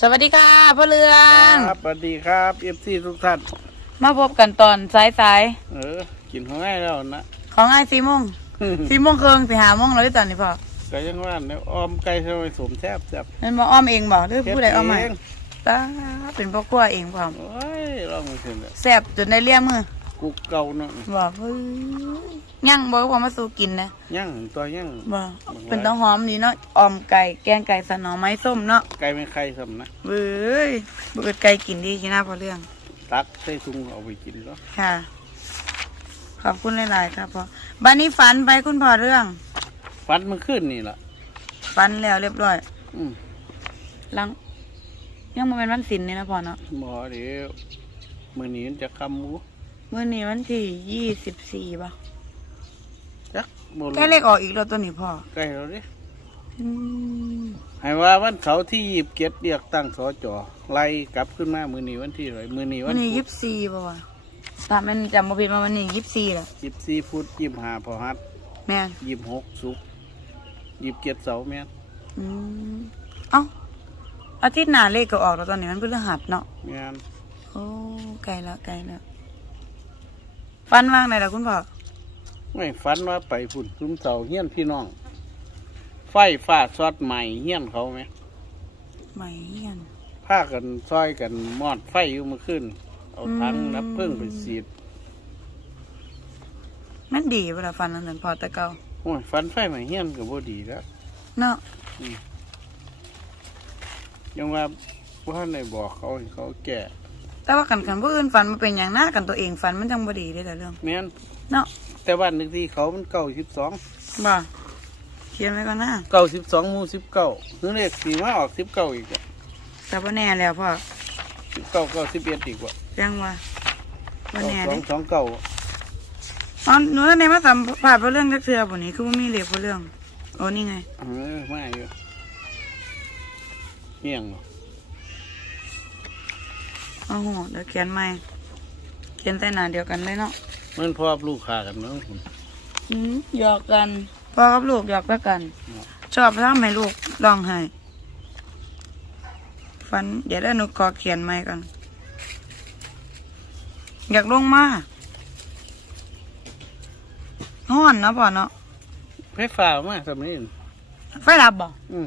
สวัสดีค่ะพ่อเรืองครับสวัสดีครับเอฟซีทุกท่านมาพบกันตอนสายสายเออ กินของง่ายแล้วนะๆของง่ายสี่โมง สี่โมงครึ่งสี่หาโมงแล้วตอนนี้พ่อก็ยังว่าเนี่ยออมไก่ทำไมสมแทบแซ่บนั่นมาอ้อมเองบอกหรือเฮ็ผู้ใดอ้อมมาเองตาเป็นพ่อครัวเองพร้อมโอ้ยลองมาสิเนี่ยแซ่บจนได้เลี้ยมือ กุกเก่าเนาะบอกเฮ้ยย่างบอกว่ามาสู่กินนะย่างตัวย่างบอกเป็นต้าหอมดีเนาะอ้อมไก่แกงไก่สนอไม้ส้มเนาะไก่ไม่ไข่สำนะเว้ยเบิดไก่กินดีขี้หน้าพ่อเรื่อง ตักใส่ถุงเอาไปกินแล้วค่ะ ขอบคุณหลายๆครับพ่อบ้านนี้ฝันไปคุณพ่อเรื่องฟันมันขึ้นนี่ล่ะฝันแล้วเรียบร้อย อืมหลังยังมาเป็นวันศิลนี่นะพ่อเนาะหมอเดี๋ยวมือนี้มันจะคำหมูเมื่อนี้วันที่ยี่สิบสี่ป่ะจักบ่ใกล้เลขออกอีกแล้วตัวนี้พ่อใกล้แล้วดิอืมให้ว่าวันเสาร์ที่ยีบเก็ดเรียกตั้งสอจอไล่กลับขึ้นมามือนี้วันที่ไรมือนี้วัวันนนี้พุยี่ธสิบสี่ป่ะวะตามเป็นจำมาผิดมาวันนี้ยี่สิบสี่แล้วยี่สิบสี่พุธยี่สิบห้าพอฮัทแม่นยี่สิบหกสุกร์ยี่สิบเจ็ดเสาร์แม่นอืมเอ้าอาทิตย์หน้าเลขก็ออกแล้วตอนนี้มันพฤหัสเนาะแม่นโอ้ไกลแล้วไกลแล้ว ฟันว่างไหนล่ะคุณพ่อไม่ฝันว่าไปพุ่นซุ้มเสาเฮี้ยนพี่น้อง ไฟฟาดซอดใหม่เฮี้ยนเขาไหมไม่เฮียนพากันซอยกันมอดไฟอยู่เมื่อคืนเอาถังอืม นับเพิ่งไปสีดมันดีเวลาฟันนั่นนะพ่อแต่เก่าโอ้ยฟันไฟใหม่เฮี้ยนก็บ่ดีแล้วเนาะยังว่าว่าในบอกเขาให้เขาแก่ แต่ว่ากันกันผู้อื่นฟันมันเป็นอย่างหน้ากันตัวเองฟันมันจังบ่ดีได้แต่เรื่อง แม่นเนาะแต่วันหนึ่งที่เขามันเก้าสิบสองบ่เขียนไว้ก่อนนะเก้าสิบสองมูสิบเก้าคือเลขสีมาออกสิบเก้าอีกอะแต่ว่าแน่แล้วพ่อสิบเก้าเก้าสิบเอ็ดอีกว่ายังว่าว่าแน่สอเด้งสองเก้าอ๋อหนูในมาสัมภาษณ์เรื่องจักเทือบ่นี้คือว่ามีเหล็กเรื่องโอ้นี่ไง เออมาอยู่เมี่ยงบ่โอ้ โหเดี๋ยวเขียนใหม่เขียนใส่หน้าเดียวกันเลยเนาะมันพอลูกค้ากันเนาะคุณอืมหยอกกันพ่อกับลูกหยอกแล้วกันเนาะชอบทำให้ลูกร้องไห้ฟันเดี๋ยวได้หนูขอเขียนใหม่กัน อยากลงมาห้อนเนาะพ่อเนาะไฟฟ้ามาสมัยนี้ไฟดับบ่อืม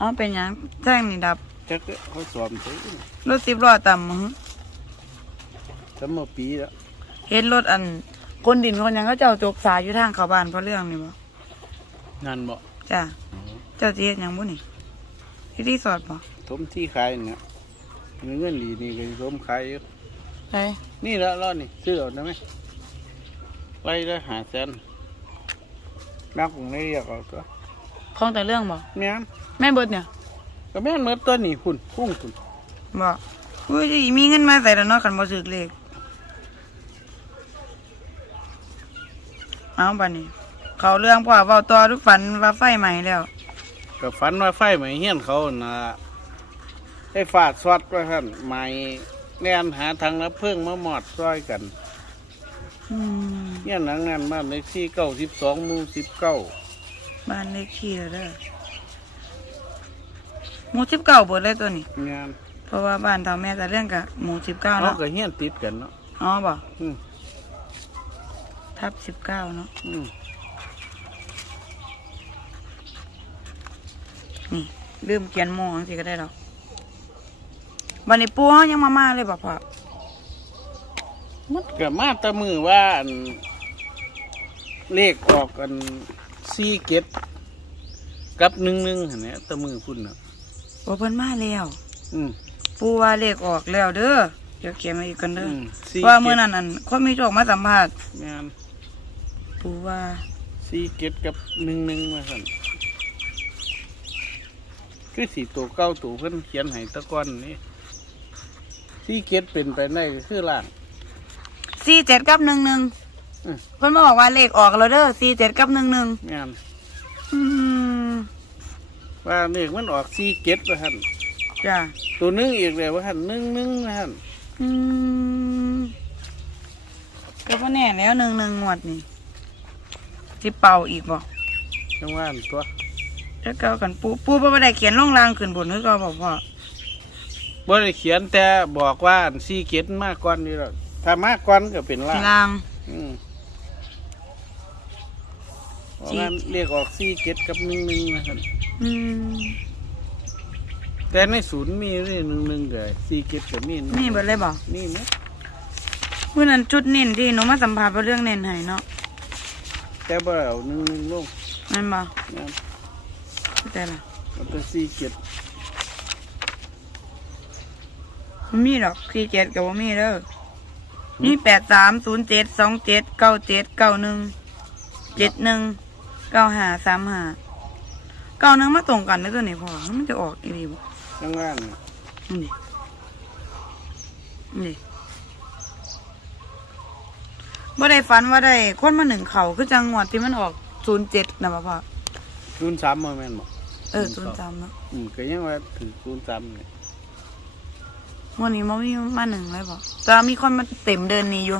อ๋อเป็นหยังแจ้งนี่ดับ จักเขาสวมไปรถสิบล้อต่ำมึงสมอปีแล้วเห็นรถอันคนดินคนหยังก็เจ้าจกสายอยู่ทางเข้าบ้านเพราะเรื่องนี่บ่งานบ่จ้าเจ้าจีเฮ็ดหยังบุนี่ที่ที่สอดบ่ทมที่ขายเนี่ยมีเงินดีนี่ก็สิทมขายอยู่ไปนี่แล้วรอดนี่ซื้อเอาได้ไหมไล่ได้หาแสนนักผมไม่เรียกเอาตัวของแต่เรื่องบ่แม่น แม่นเบิดเนี่ย ก็แม่นเมื่อตัวนี่คุณพุ่งคุณบ่อุ้ยสิมีเงินมาใส่แล้วเนาะคันบ่ถึกเลขเอาบัดนี้ เขาเรื่องพ่อเว้าต่อทุกฝันว่าไฟใหม่แล้วก็ฝันว่าไฟไหม้เฮี้ยนเขาน่ะได้ฟาดซอดว่าท่านไหม้แน่นหาทางรับเพิ่งมาหมอดซอยกันอืมเฮี้ยนหลังนั้นบ้านเลขที่เก้าสิบสองมูสิบเก้าบ้านเลขที่แล้วเด้อ หมู่19เบิดเลยตัวนี้ งานเพราะว่าบ้านเฒ่าแม่แต่เรื่องกับหมู่19เขาเนาะก็เฮี้ยนติดกันเนาะอ๋อบ่อืมทับ19เนาะอืมนี่ลืมเขียนโมงสิก็ได้ดอกวันนี้ปูเฮายังมามาเลยบ่พ่อมันก็มาแตะมือว่าอันเลขออกกันสี่เก็ดกับหนึ่งหนึ่งเห็นไหมตะมือพุ่นน่ะ โอ้เพิ่นมาแล้ว อืม ปูว่าเลขออกแล้วเด้อเดี๋ยวเขียนมาอีกกันเด้ออือมสี่ว่าเก็มื้อดนั้นอันคนมีโชคมาสัมภาษณ์งานปูว่าสี่เก็ดกับหนึ่งหนึ่งมาสั่นคือสี่ตัวเก้าตัวเพิ่นเขียนให้ตะก้อนนี่สี่เก็ดเป็นไปได้ก็คือล่าง47กับ11อืม เพิ่นมาบอกว่าเลขออกแล้วเด้อ47กับ11งานอืม ว่าเลขมันออกสี่เก็ดว่าหั่นจ้ะตัวหนึงอีกเลยว่าหั่นหนึ่งหนึ่งว่าหั่นอืมก็บ่แน่แล้ว11งวดนี่สิเป่าอีกบ่จังว่าหั่นตัวแล้วก็กันปูปูบ่ได้เขียนลงรางขึ้นบนคือก็บอกพ่อบ่ได้เขียนแต่บอกว่าอันซีเกตมากก่อนนี่หรอกถ้ามากก่อนก็เป็นล่างล่างอืมเพราะสี่งั้นเรียกออกซีเกตกับหนึ่งหนึ่งนะครับ อืมแต่ในศูนย์มีนี่หนึ่งหนึ่งกับซีเกตกับมีนี่เบิดเลยบอกนี่นะเมื่อนั้นจุดเน้นที่หนูมาสัมภาษณ์เรื่องเน้นให้เนาะแต่บ่เอาหนึ่งหนึ่งลงนั่นบ่นะแต่ละเอาแต่ซีเกตมันมีดอกสี่เจ็ดกับว่ามีเด้อนี่แปดสามศูนย์เจ็ดสองเจ็ดเก้าเจ็ดเก้าหนึ่งเจ็ดหนึ่งเก้าห้าสามห้า เก้าหนึ่งมาตรงกันเลยตัวนี้พอมันจะออกอีกบ่ข้างล่างน่ะนี่นี่บ่ได้ฝันว่าได้คนมาหนึ่งเขาคือจังหวัดที่มันออกศูนย์เจ็ดนะพ่อพ่อศูนย์สามมาแม่นบอกเออศูนย์สามเนาะอืมก็ยังว่าถือศูนย์สามเนี่ยวันนี้มันมีมาหนึ่งเลยบ่แต่มีคนมาเต็มเดินนี้อยู่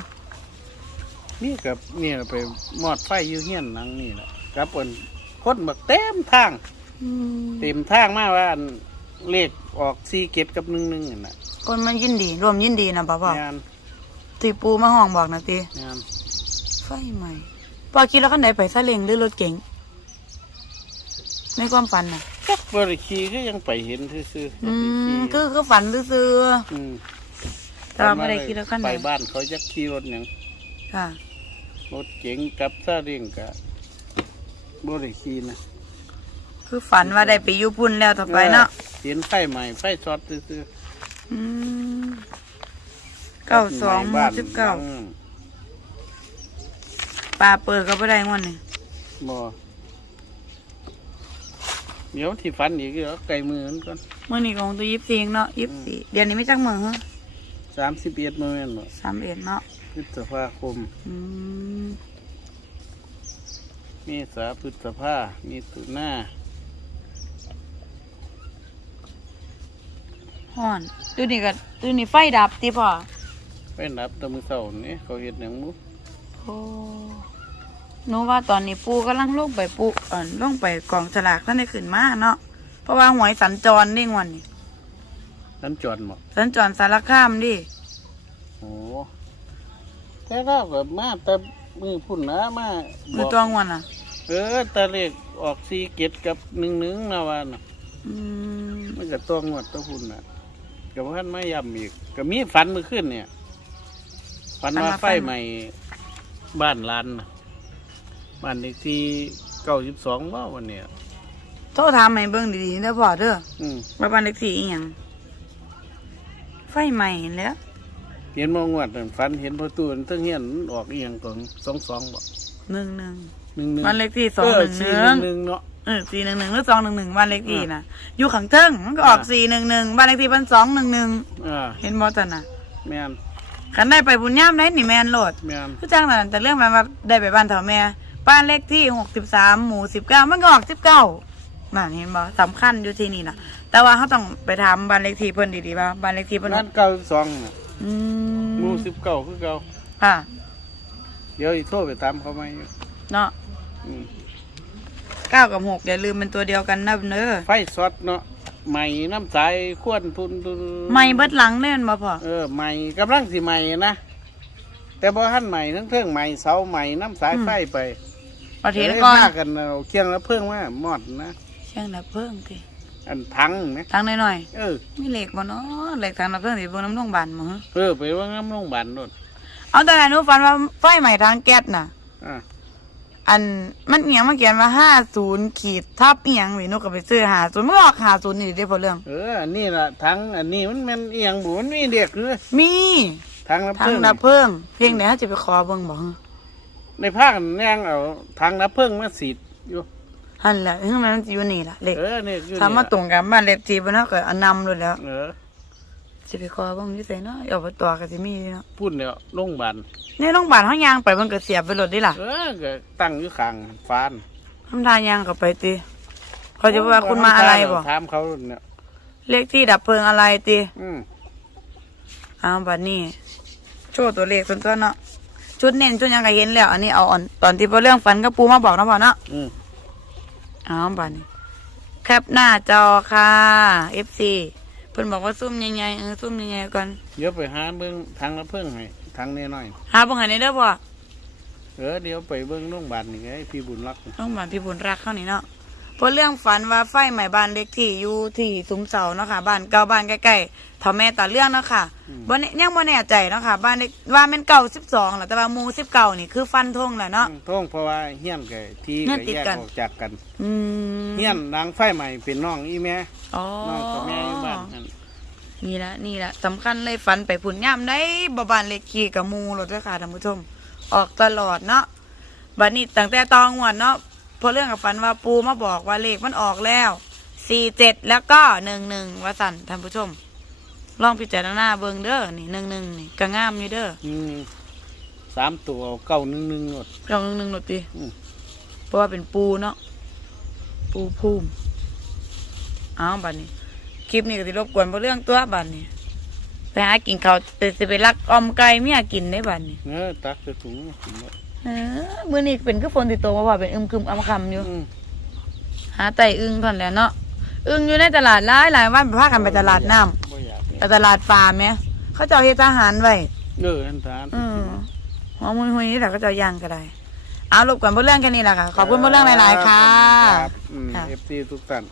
นี่กับเนี่ยไปมอดไฟอยู่เฮียนหนังนี่แหละกับคน คนบักเต็มทาง เต็มทางมากว่าอันเลขออกซีเกตกับหนึ่งหนึ่งนั่นน่ะคนมันยินดีรวมยินดีนะพ่อพ่องานที่ปูมาห้องบอกนะตีงานไฟใหม่พ่อคิดแล้วคันไหนไปซาเล้งหรือรถเก๋งในความฝันน่ะจักบริคีก็ยังไปเห็นซื่อๆอืบ่ได้ขี่มคือคือฝันซื่ออืมๆแต่ว่าไม่ได้คิดแล้วคันไหไปนบ้านเขาจะขี่รถหยังค่ะ รถเก๋งกับซาเร่งกั บบริคีนะคือฝันว่าได้ไปอยู่พุ่นแล้วต่อไปเนาะเห็นไฟใหม่ไฟช็อตซื่ออืมๆเก้าสองบ้านสิบเก้าอืมปลาเปิดก็ไม่ได้งวดนี่บ่เดี๋ยวที่ฟันอีกเดี๋ยวไก่มือมันก่อนเมื่อนี้ของตัวยิบสี่เนาะยิบสี่เดี๋ยวนี้ไม่จักมือเหรอสามสิบเอ็ดโมเมนต์บ่สามเอ็ดเนาะพฤษภาคม อืม เมษาพฤษภามีตุนาห่อนตัวนี้ก็ตัวนี้ไฟดับตีพ่อไปนับแตะมือเสานี่เขาเห็ดหนังมุโอ้หนูว่าตอนนี้ปูกำลังลงไปปูเอ่อลงไปกองฉลากท่านได้ขึ้นมาเนาะเพราะว่าหวยสัญจรนี่งวันนี้นันจอนบ่สัญจรสารคามดิโอ้แต่ก็แบบมาแต่ มือพุ่นนะมามืบออกตัวงวันอะ เออแตะเลขออกสีเกตกับหนึ่งหนึ่งนะว่าน่ะอืมมันก็ตัวงวดตัวพุ่นน่ะกับพันไม่ย้ำอีกก็มีฝันมือขึ้นเนี่ยฝันว่าไฟใหม่บ้านลานน่ะบ้านเลขที่เก้าสิบสองว่าวันเนี้ยโทษถามให้เบิ่งดีๆเด้อพ่อเด้ออืมว่าบ้านเลขที่อีหยังไฟใหม่เห็นแล้ว เห็นมองวดนั่นฝันเห็นประตูทั้งเฮียนมันออกเอียงของสองสองบ่หนึ่งหนึ่งหนึ่งหนึ่งบ้านเลขที่สองเอหอนึ่งหสี่นึ่งหนึ่งเนาะเออสี่หนึ่งหนึ่งหรือสองหนึ่งหนึ่งบ้านเลขที่นะอยู่ขังเทิงมันก็ออกอ่าสี่หนึ่งหนึ่งบ้านเลขที่บ้านสองหนึ่งหนึ่งอ่าเห็นบ่จันน่ะแม่นขันได้ไปบุญย่ามได้นี่แมนโหลดแม่นคือจ้างนั่นแต่เรื่องมันว่าได้ไปบ้านเถาแม่บ้านเลขที่หกสิบสามหมู่สิบเก้ามันก็ออกสิบเก้าน่ะเห็นบ่สำคัญอยู่ที่นี่นะแต่ว่าเขาต้องไปถามบ้านเลขที่เพิ่นดีๆว่าบ้านเลขที่เพิ่นนั่นเก้าสอง น่ะอืหมูมสิบเก้าคือเก้าค่ะเดี๋ยวอีกโทรไปตามเขาไหมอยู่เนาะอืมเก้ากับหกอย่าลืมเป็นตัวเดียวกันนะเด้อไฟสดเนาะใหม่น้ำใสขวนทุนทุนไม่เบิดหลังเล่นบ่พอเออใหม่กำลังสิใหม่นะแต่พอหันใหม่ทั้งเครื่องใหม่เสาใหม่น้ำสายไฟไปประเทศเลยก่อนพากันเอาเคียงแล้วเพิ่งว่ามอดนะ เชียงดับเพิ่งสิ อันทังนะทางหน่อยเออๆมีเหล็กบ่เนาะเหล็กทางดับเพิ่งสิเบิ่งน้ำโรงพยาบาลมั้งเออไปว่าง้ำโรงพยาบาลโน่นเอาแต่หนูฝันว่าไฟใหม่ทางแก๊สน่ะ อ่าอันมันเอียงมาเขียนว่าห้าศูนย์ขีดทับเอียงหรือนูก็ไปซื้อหาศูนย์ไม่ออกหาศูนย์นี่ได้พอเรื่อง เอออันนี้ล่ะทังอันนี้มันแมันเอียงบุมันมีเด็กเลยมีทังน้ำทางเพิ่งดับเพิ่งเพียงแต่ถ้าจะไปขอเบิ่งบอกในภาคแนงเอาทังน้ำเพิ่งมาสีดอยู่ หันแหละคือมันอยู่นี่ล่ะเหล็กเออเนี่ยอยู่ถามมาตรงกับบ้านเล็บจีบนเนาะก็เอานำเลยแล้วเออสิไปขอเบิ่งอยู่ไสเนาะเอาไปตัวก็สิมีอยู่เนาะพูดเนี่ยโรงพยาบาลในโรงพยาบาลเฮายางไปมันก็เสียบไปรถได้ล่ะเออก็ตั้งอยู่ข้างฟานทำทางยางก็ไปติเขาจะว่าคุณมาอะไรบ่ถามเขาเนี่ยเลขที่ดับเพลิงอะไรติอืมอ้าวบัดนี้ โชว์ตัวเลขส่วนตัวเนาะชุดเน้นชุดหยังก็เห็นแล้ว อันนี้เอาอ่อนตอนที่พอเรื่องฝันกับปูมาบอกนะพ่อเนาะอืม อ้าวบัดนี้แคปหน้าจอค่ะ FC เพิ่นบอกว่าซุ่มใหญ่ๆเออซุ่มใหญ่ๆก่อนเดี๋ยวไปหาเบิ่งทางละเพิ่งให้ทางน้อยหาบ่หันได้เด้อพ่อๆเออเดี๋ยวไปเบิ่งโรงพยาบาลนี่ไงพี่บุญรักต้องบ้านพี่บุญรักเข้านี่เนาะเพราะเรื่องฝันว่าไฟไหม้บ้านเล็กที่อยู่ที่ซุ้มเสาเนาะค่ะบ้านเก่าบ้านใกล้ๆเท่าแม่ตาเรื่องเนาะค่ะบ่แน่ยังบ่แน่ใจเนาะค่ะบ้านเล็กว่าแม่นเก่า12แหละแต่ว่าหมู่19นี่คือฟันธงแหละเนาะท่องเพราะว่าเฮียนกับที่เฮี้ยนก็ติดแยกกันออกจากกันอืมเฮียนนางไฟใหม่เป็นน้องอีแม่อ๋อน้องกับแม่อยู่บ้านนั่นนี่ละนี่ละสำคัญเลยฝันไปผุนย่ำได้บ่บ้านเล็กขี่กับหมูรถด้วยค่ะท่านผู้ชม ออกตลอดเนาะบัดนี้ตั้งแต่ตองวดเนาะเพราะเรื่องกับฝันว่าปูมาบอกว่าเลขมันออกแล้วสี่เจ็ดแล้วก็หนึ่งหนึ่งว่าสั่นท่านผู้ชม ลองพิจารณาเบิ่งเด้อนี่หนึ่งหนึ่งนี่ก็งามอยู่เด้ออืมสามตัวเอาเก้าหนึ่งหนึ่งหมด ลองหนึ่งหนึ่งหน่อยดิอืม เพราะว่าเป็นปูเนาะปูพุ่มอ้าวบัดนี้ คลิปนี้ก็สิรบกวนเพราะเรื่องตัวบัดนี้ไปหากินเขาวแต่สิไปลักออมไก่เมียกินได้บัดนี้ เออตักใส่ถุงมากินหมด เออมื้อนี้เป็นคือฝนติดตัวมาว่าเป็นอึมครึมอำคำอยู่ อืมหาไต่อึงท่อนแหล้วเนาะอึงอยู่ในตลาดหลายหลายวันไปพากันไปตลาดน้ำบ่อยากไปตลาดปลาไหมเขาเจะเอาเฮ็ดอาหารไว้ เอออันทานอืมหัวมุยหุยนี่แหละก็จะเอาย่างก็ได้ เอารบกวนเพราะเรื่องแค่นี้แหละค่ะ ขอบคุณเพราะเรื่องหลายๆค่ะครับอืมค่ะ เอฟซีทุกท่าน